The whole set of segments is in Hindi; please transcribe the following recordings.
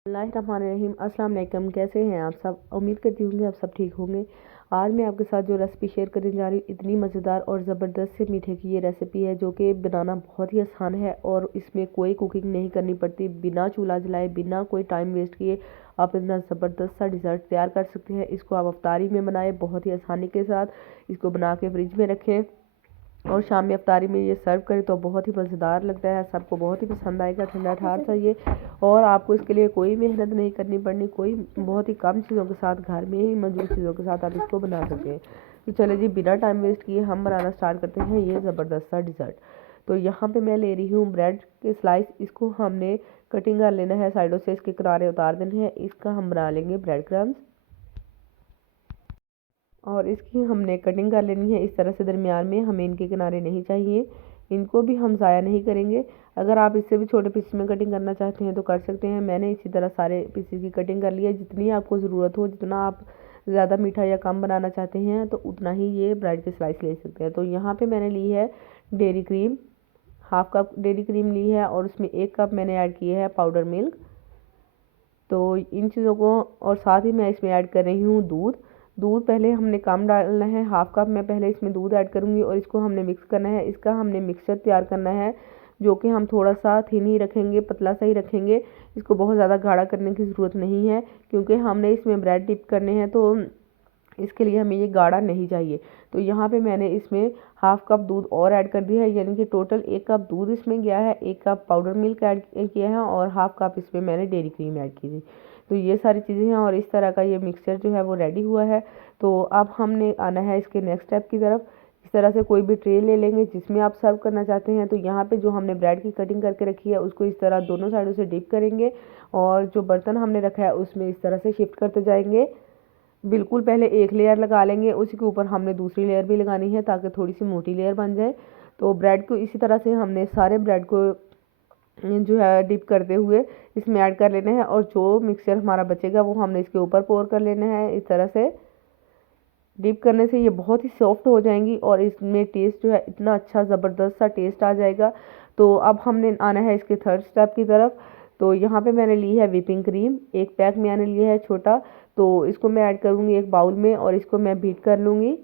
बिस्मिल्लाहिर्रहमानिर्रहीम। अस्सलाम वालेकुम। कैसे हैं आप सब? उम्मीद करती हूँ कि आप सब ठीक होंगे। आज मैं आपके साथ जो रेसिपी शेयर करने जा रही हूँ, इतनी मज़ेदार और ज़बरदस्त से मीठे की ये रेसिपी है जो कि बनाना बहुत ही आसान है और इसमें कोई कुकिंग नहीं करनी पड़ती। बिना चूल्हा जलाए, बिना कोई टाइम वेस्ट किए आप इतना ज़बरदस्त सा डिज़र्ट तैयार कर सकते हैं। इसको आप अफ्तारी में बनाएं बहुत ही आसानी के साथ। इसको बना के फ्रिज में रखें और शाम में अफ्तारी में ये सर्व करें तो बहुत ही मज़ेदार लगता है। सबको बहुत ही पसंद आएगा। ठंडा ठार सा ये, और आपको इसके लिए कोई मेहनत नहीं करनी पड़नी। कोई बहुत ही कम चीज़ों के साथ, घर में ही मौजूद चीज़ों के साथ आप इसको बना सकते हैं। तो चले जी, बिना टाइम वेस्ट किए हम बनाना स्टार्ट करते हैं ये ज़बरदस्त सा डिज़र्ट। तो यहाँ पे मैं ले रही हूँ ब्रेड के स्लाइस। इसको हमने कटिंग कर लेना है, साइडों से इसके किनारे उतार देने हैं। इसका हम बना लेंगे ब्रेड क्रम्स और इसकी हमने कटिंग कर लेनी है इस तरह से दरमियान में। हमें इनके किनारे नहीं चाहिए, इनको भी हम ज़ाया नहीं करेंगे। अगर आप इससे भी छोटे पीस में कटिंग करना चाहते हैं तो कर सकते हैं। मैंने इसी तरह सारे पीसेस की कटिंग कर ली है। जितनी आपको ज़रूरत हो, जितना आप ज़्यादा मीठा या कम बनाना चाहते हैं तो उतना ही ये ब्रेड के स्लाइस ले सकते हैं। तो यहाँ पर मैंने ली है dairy cream, half cup dairy cream ली है और उसमें 1 कप मैंने ऐड किया है पाउडर मिल्क। तो इन चीज़ों को, और साथ ही मैं इसमें ऐड कर रही हूँ दूध। दूध पहले हमने कम डालना है, हाफ़ कप मैं पहले इसमें दूध ऐड करूँगी और इसको हमने मिक्स करना है। इसका हमने मिक्सचर तैयार करना है जो कि हम थोड़ा सा थिन ही रखेंगे, पतला सा ही रखेंगे। इसको बहुत ज़्यादा गाढ़ा करने की ज़रूरत नहीं है क्योंकि हमने इसमें ब्रेड डिप करने हैं, तो इसके लिए हमें ये गाढ़ा नहीं चाहिए। तो यहाँ पे मैंने इसमें हाफ़ कप दूध और ऐड कर दिया है, यानी कि टोटल 1 कप दूध इसमें गया है। 1 कप पाउडर मिल्क ऐड किया है और हाफ़ कप इसमें मैंने डेयरी क्रीम ऐड की थी। तो ये सारी चीज़ें हैं और इस तरह का ये मिक्सचर जो है वो रेडी हुआ है। तो अब हमने आना है इसके नेक्स्ट स्टेप की तरफ। इस तरह से कोई भी ट्रे ले लेंगे जिसमें आप सर्व करना चाहते हैं। तो यहाँ पे जो हमने ब्रेड की कटिंग करके रखी है उसको इस तरह दोनों साइडों से डिप करेंगे और जो बर्तन हमने रखा है उसमें इस तरह से शिफ्ट करते जाएंगे। बिल्कुल पहले एक लेयर लगा लेंगे, उसी के ऊपर हमने दूसरी लेयर भी लगानी है ताकि थोड़ी सी मोटी लेयर बन जाए। तो ब्रेड को इसी तरह से हमने सारे ब्रेड को जो है डिप करते हुए इसमें ऐड कर लेना है और जो मिक्सचर हमारा बचेगा वो हमने इसके ऊपर पोर कर लेना है। इस तरह से डिप करने से ये बहुत ही सॉफ्ट हो जाएंगी और इसमें टेस्ट जो है इतना अच्छा ज़बरदस्त सा टेस्ट आ जाएगा। तो अब हमने आना है इसके थर्ड स्टेप की तरफ। तो यहाँ पे मैंने ली है व्हिपिंग क्रीम, 1 पैक मैंने लिया है छोटा। तो इसको मैं ऐड करूँगी एक बाउल में और इसको मैं बीट कर लूँगी।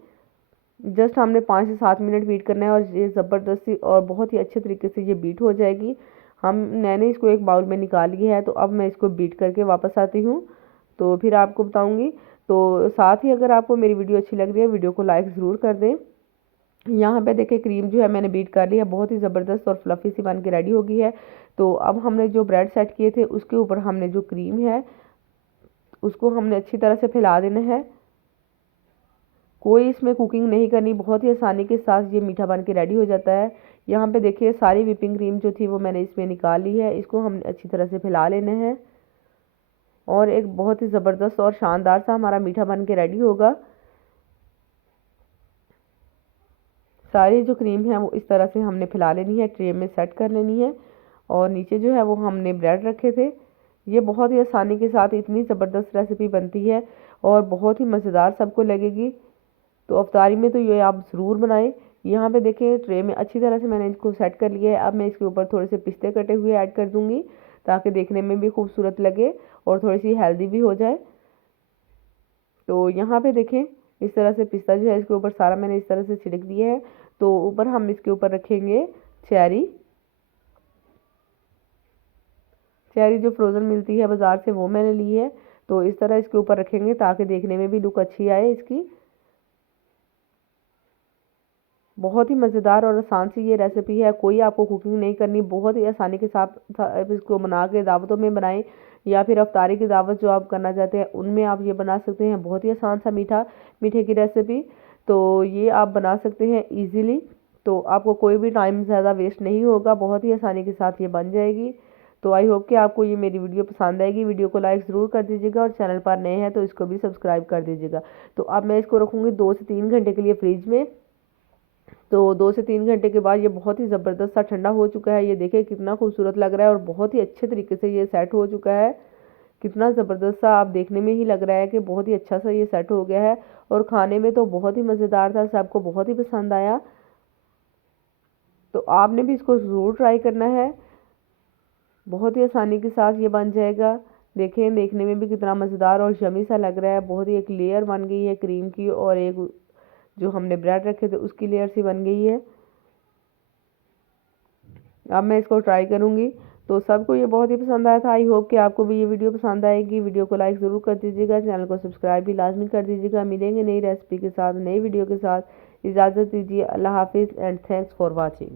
जस्ट हमने 5 से 7 मिनट बीट करना है और ये ज़बरदस्ती और बहुत ही अच्छे तरीके से ये बीट हो जाएगी। मैंने इसको एक बाउल में निकाल लिया है। तो अब मैं इसको बीट करके वापस आती हूँ तो फिर आपको बताऊँगी। तो साथ ही अगर आपको मेरी वीडियो अच्छी लग रही है, वीडियो को लाइक ज़रूर कर दें। यहाँ पे देखिए क्रीम जो है मैंने बीट कर ली है, बहुत ही ज़बरदस्त और फ्लफ़ी सी बन के रेडी हो गई है। तो अब हमने जो ब्रेड सेट किए थे उसके ऊपर हमने जो क्रीम है उसको हमने अच्छी तरह से फैला देना है। कोई इसमें कुकिंग नहीं करनी, बहुत ही आसानी के साथ ये मीठा बन के रेडी हो जाता है। यहाँ पे देखिए सारी व्हिपिंग क्रीम जो थी वो मैंने इसमें निकाल ली है। इसको हम अच्छी तरह से फैला लेना है और एक बहुत ही ज़बरदस्त और शानदार सा हमारा मीठा बन के रेडी होगा। सारी जो क्रीम है वो इस तरह से हमने फैला लेनी है, ट्रे में सेट कर लेनी है। और नीचे जो है वो हमने ब्रेड रखे थे। ये बहुत ही आसानी के साथ इतनी ज़बरदस्त रेसिपी बनती है और बहुत ही मज़ेदार सबको लगेगी। तो अफ्तारी में तो ये आप ज़रूर बनाएं। यहाँ पे देखिए ट्रे में अच्छी तरह से मैंने इसको सेट कर लिया है। अब मैं इसके ऊपर थोड़े से पिस्ते कटे हुए ऐड कर दूँगी ताकि देखने में भी खूबसूरत लगे और थोड़ी सी हेल्दी भी हो जाए। तो यहाँ पे देखें इस तरह से पिस्ता जो है इसके ऊपर सारा मैंने इस तरह से छिड़क दिया है। तो ऊपर हम इसके ऊपर रखेंगे चेरी। चेरी जो फ्रोज़न मिलती है बाज़ार से वो मैंने ली है। तो इस तरह इसके ऊपर रखेंगे ताकि देखने में भी लुक अच्छी आए इसकी। बहुत ही मज़ेदार और आसान सी ये रेसिपी है, कोई आपको कुकिंग नहीं करनी, बहुत ही आसानी के साथ इसको बना के दावतों में बनाएं या फिर अफ्तारी की दावत जो आप करना चाहते हैं उनमें आप ये बना सकते हैं। बहुत ही आसान सा मीठे की रेसिपी। तो ये आप बना सकते हैं ईज़िली। तो आपको कोई भी टाइम ज़्यादा वेस्ट नहीं होगा, बहुत ही आसानी के साथ ये बन जाएगी। तो आई होप कि आपको ये मेरी वीडियो पसंद आएगी। वीडियो को लाइक ज़रूर कर दीजिएगा और चैनल पर नए हैं तो इसको भी सब्सक्राइब कर दीजिएगा। तो अब मैं इसको रखूँगी 2 से 3 घंटे के लिए फ्रिज में। तो 2 से 3 घंटे के बाद ये बहुत ही ज़बरदस्त सा ठंडा हो चुका है। ये देखिए कितना खूबसूरत लग रहा है और बहुत ही अच्छे तरीके से ये सेट हो चुका है। कितना ज़बरदस्त सा आप देखने में ही लग रहा है कि बहुत ही अच्छा सा ये सेट हो गया है और खाने में तो बहुत ही मज़ेदार था, सबको बहुत ही पसंद आया। तो आपने भी इसको ज़रूर ट्राई करना है, बहुत ही आसानी के साथ ये बन जाएगा। देखें देखने में भी कितना मज़ेदार और यम्मी सा लग रहा है। बहुत ही एक लेयर बन गई है क्रीम की, और एक जो हमने ब्रेड रखे थे उसकी लेयर सी बन गई है। अब मैं इसको ट्राई करूँगी। तो सबको ये बहुत ही पसंद आया था। आई होप कि आपको भी ये वीडियो पसंद आएगी। वीडियो को लाइक ज़रूर कर दीजिएगा, चैनल को सब्सक्राइब भी लाजमी कर दीजिएगा। मिलेंगे नई रेसिपी के साथ, नई वीडियो के साथ। इजाज़त दीजिए। अल्लाह हाफिज़ एंड थैंक्स फॉर वॉचिंग।